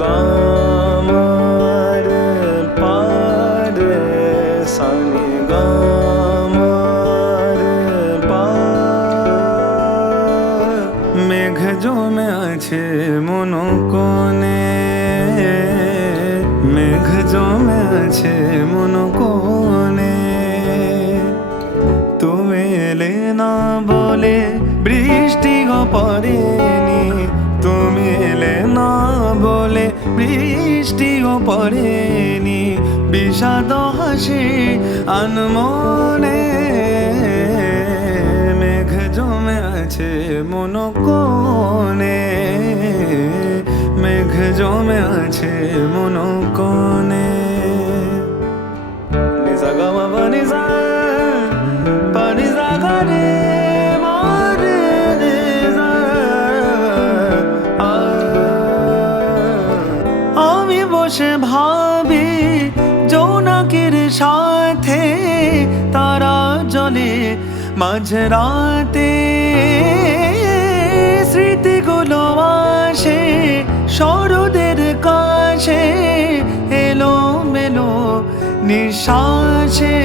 গামার পারে সানি গামার পা মেঘ জমে আছে মন কোণে, মেঘ জমে আছে মন কোণে। তুমি এলে না বলে বৃষ্টিও পড়েনি, তুমি এলে না বলে বৃষ্টিও পড়েনি। বিষাদ হাসি আনমনে, মেঘ জমে আছে মন কোণে, মেঘ জমে আছে মন কোণে। নিজা গামা বা নিজা পা নিজা গা রে মা রে নিজা। আমি বসে ভাবি জোনাকির সাথে তারা জলে মাঝরাতে। স্মৃতিগুলো আসে শরতের কাছে, এলো মেলো নিঃশ্বাসে।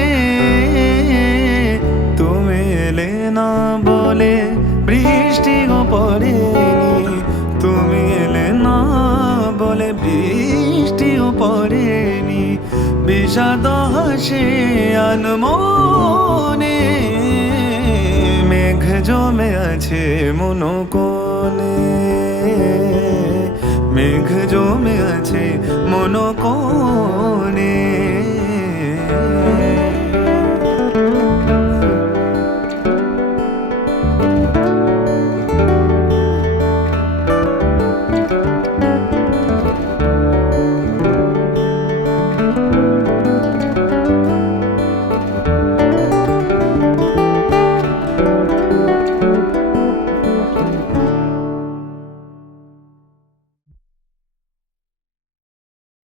তুমি এলে না বলে বৃষ্টিও পড়েনি, তুমি এলে না বলে বৃষ্টিও পড়েনি। বিষাদ হাসি আনমনে, মেঘ জমে আছে মন কোণে, মেঘ জমে আছে মন কোণে।